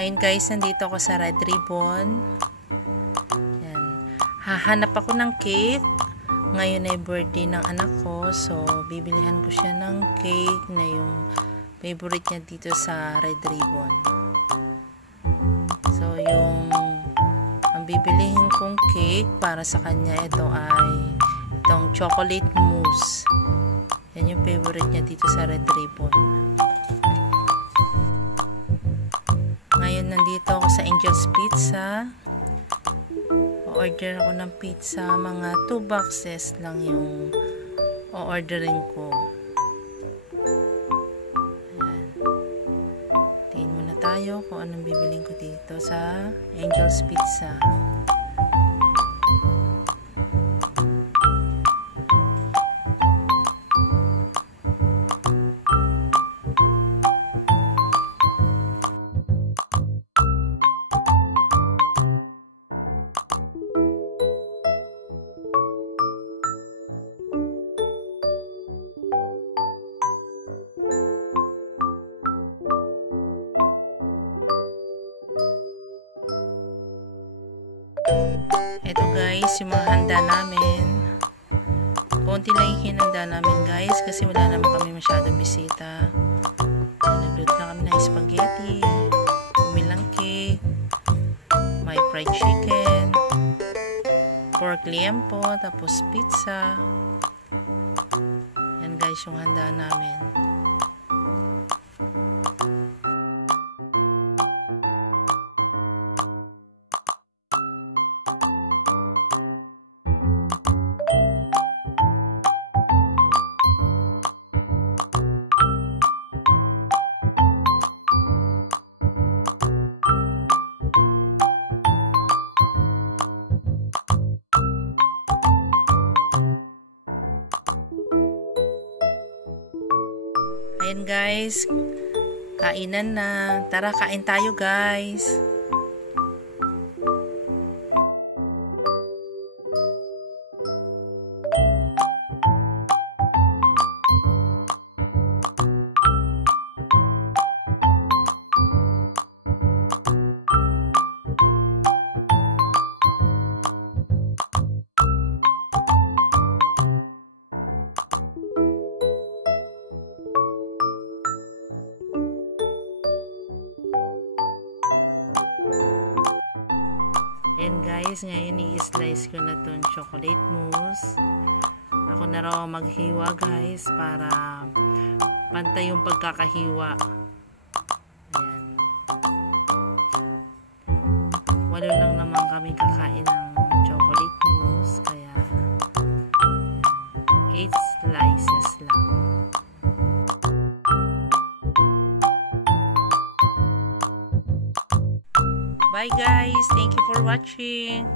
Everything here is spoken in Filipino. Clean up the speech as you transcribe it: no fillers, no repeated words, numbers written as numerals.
Ngayon guys, nandito ako sa Red Ribbon. Yan. Hahanap ako ng cake. Ngayon ay birthday ng anak ko. So, bibilihan ko siya ng cake na yung favorite niya dito sa Red Ribbon. So, ang bibilihin kong cake para sa kanya, ito ay itong chocolate mousse. Yan yung favorite niya dito sa Red Ribbon. Ngayon nandito ako sa Angel's Pizza. O-order ako ng pizza. Mga 2 boxes lang yung o-orderin ko. Ayan. Tingin muna tayo kung anong bibiling ko dito sa Angel's Pizza. Ito guys, yung mga handa namin. Konti lang yung hinanda namin guys kasi wala naman kami masyadong bisita. Nagluto na kami ng spaghetti, umilang cake, may fried chicken, pork liempo, tapos pizza. Yan guys yung handa namin. Ayan guys, kainan na. Tara, kain tayo guys. And guys, ngayon i-slice ko na itong chocolate mousse. Ako na raw maghiwa guys para pantay yung pagkakahiwa. Ayan. 8 lang naman kami kakain ng chocolate mousse. Kaya 8 slices lang. Bye guys, thank you for watching.